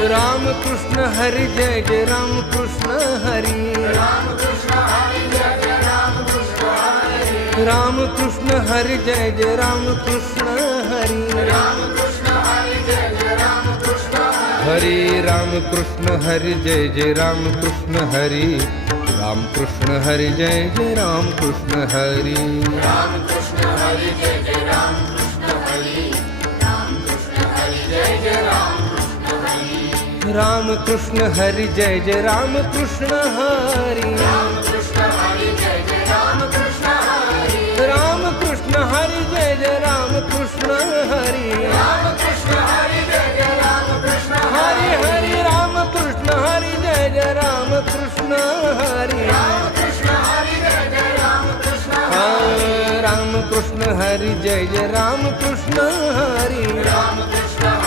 Ram Krishna Hari Jai Jai Ram Krishna Hari Ram Krishna Hari Jai Jai Ram Krishna Hari Hare Ram Krishna Hari Jai Jai Ram Krishna Hari Ram Krishna Hari Jai Jai Ram Krishna Hari Ram Krishna Hari Jai Jai Ram Krishna Hari Ram Krishna Hari Jai Jai Ram Krishna Hari Ram Krishna Hari Jai Jai Ram Krishna Hari Ram Krishna Hari Jai Jai Ram Krishna Hari Ram Krishna Hari Jai Jai Ram Krishna Hari Ram Krishna Hari Jai Jai Ram Krishna Hari Hari Ram Krishna Hari Jai Jai Ram Krishna Hari Ram Krishna Hari Jai Jai Ram Krishna Ram Krishna Hari Jai Jai Ram Krishna Hari Ram Krishna